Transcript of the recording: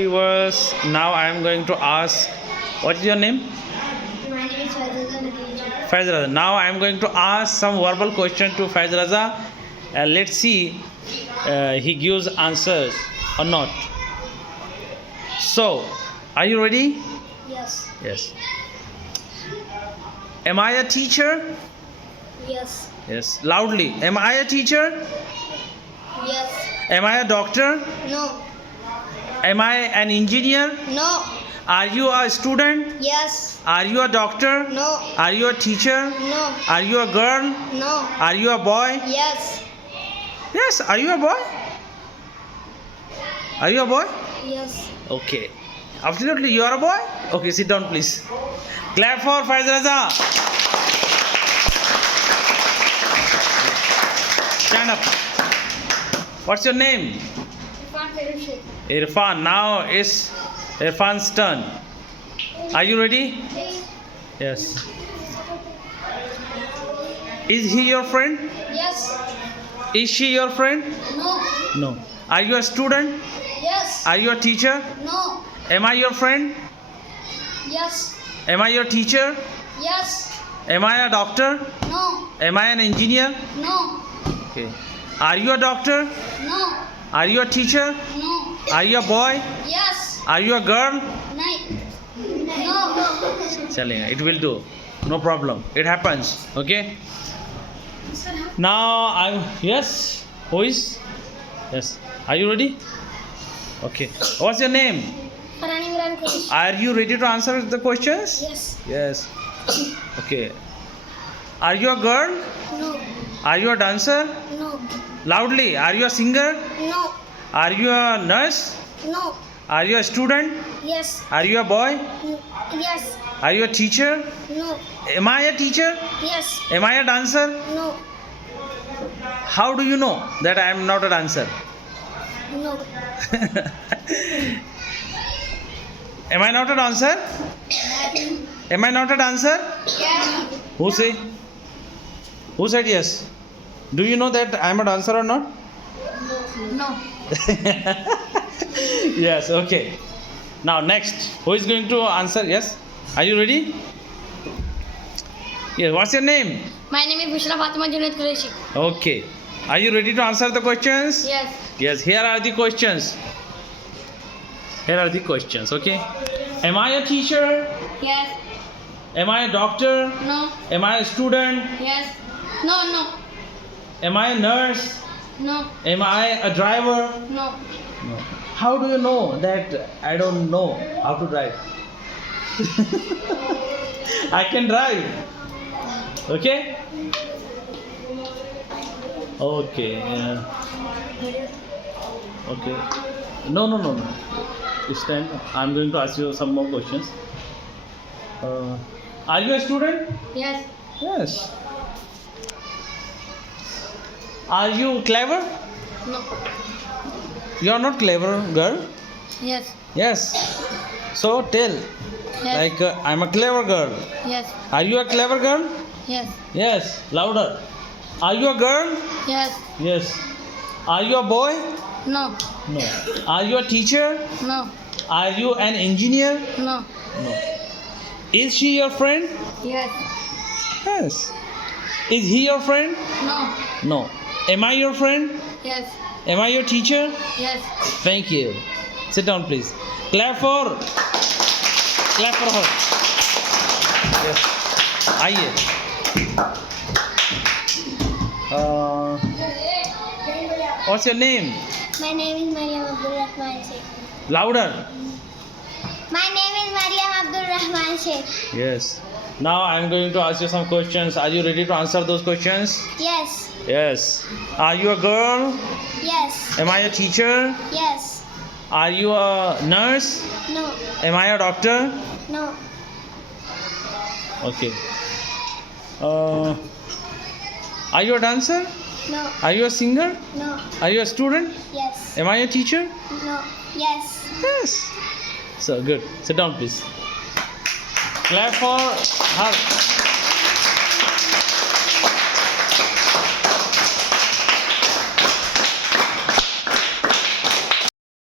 Viewers, now I am going to ask, what is your name? My name is Faiz Raza. Now I am going to ask some verbal question to Faiz Raza. Let's see he gives answers or not. So, are you ready? Yes. Yes. Am I a teacher? Yes. Yes. Loudly. Am I a teacher? Yes. Am I a doctor? No. Am I an engineer? No. Are you a student? Yes. Are you a doctor? No. Are you a teacher? No. Are you a girl? No. Are you a boy? Yes. Yes. Are you a boy? Are you a boy? Yes. Okay. Absolutely, you are a boy? Okay, sit down, please. Clap for Faiz Raza. Stand up. What's your name? Irfan. Now it's Irfan's turn. Are you ready? Yes. Is he your friend? Yes. Is she your friend? No. No. Are you a student? Yes. Are you a teacher? No. Am I your friend? Yes. Am I your teacher? Yes. Am I a doctor? No. Am I an engineer? No. Okay. Are you a doctor? No. Are you a teacher? No. Are you a boy? Yes. Are you a girl? No. Selling. It will do. No problem. It happens. Okay. Now I'm. Yes. Who is? Yes. Are you ready? Okay. What's your name? Are you ready to answer the questions? Yes. Yes. Okay. Are you a girl? No. Are you a dancer? No. Loudly. Are you a singer? No. Are you a nurse? No. Are you a student? Yes. Are you a boy? Yes. Are you a teacher? No. Am I a teacher? Yes. Am I a dancer? No. How do you know that I am not a dancer? No. Am I not a dancer? Am I not a dancer? Yes. Who say? Who said yes? Do you know that I am a dancer or not? No. Yes, okay. Now next, who is going to answer? Yes. Are you ready? Yes. What's your name? My name is Bushra Fatima Junaid Qureshi. Okay. Are you ready to answer the questions? Yes. Yes. Here are the questions. Here are the questions. Okay. Am I a teacher? Yes. Am I a doctor? No. Am I a student? Yes. No. No. Am I a nurse? No. Am I a driver? No. No. How do you know that I don't know how to drive? I can drive. Okay? Okay. Okay. No. Stand. I'm going to ask you some more questions. Are you a student? Yes. Yes. Are you clever? No. You are not clever, girl. Yes. Yes. So tell. Yes. Like I'm a clever girl. Yes. Are you a clever girl? Yes. Yes. Louder. Are you a girl? Yes. Yes. Are you a boy? No. No. Are you a teacher? No. Are you an engineer? No. No. Is she your friend? Yes. Yes. Is he your friend? No. No. Am I your friend? Yes. Am I your teacher? Yes. Thank you. Sit down, please. Clap for her. Yes. आइए. What's your name? My name is Mariam Abdul Rahman Sheikh. Louder. My name is Mariam Abdul Rahman Sheikh. Yes. Now I'm going to ask you some questions. Are you ready to answer those questions? Yes. Yes. Are you a girl? Yes. Am I a teacher? Yes. Are you a nurse? No. Am I a doctor? No. Okay. Are you a dancer? No. Are you a singer? No. Are you a student? Yes. Am I a teacher? No. Yes. Yes. So good. Sit down, please. Clap for her.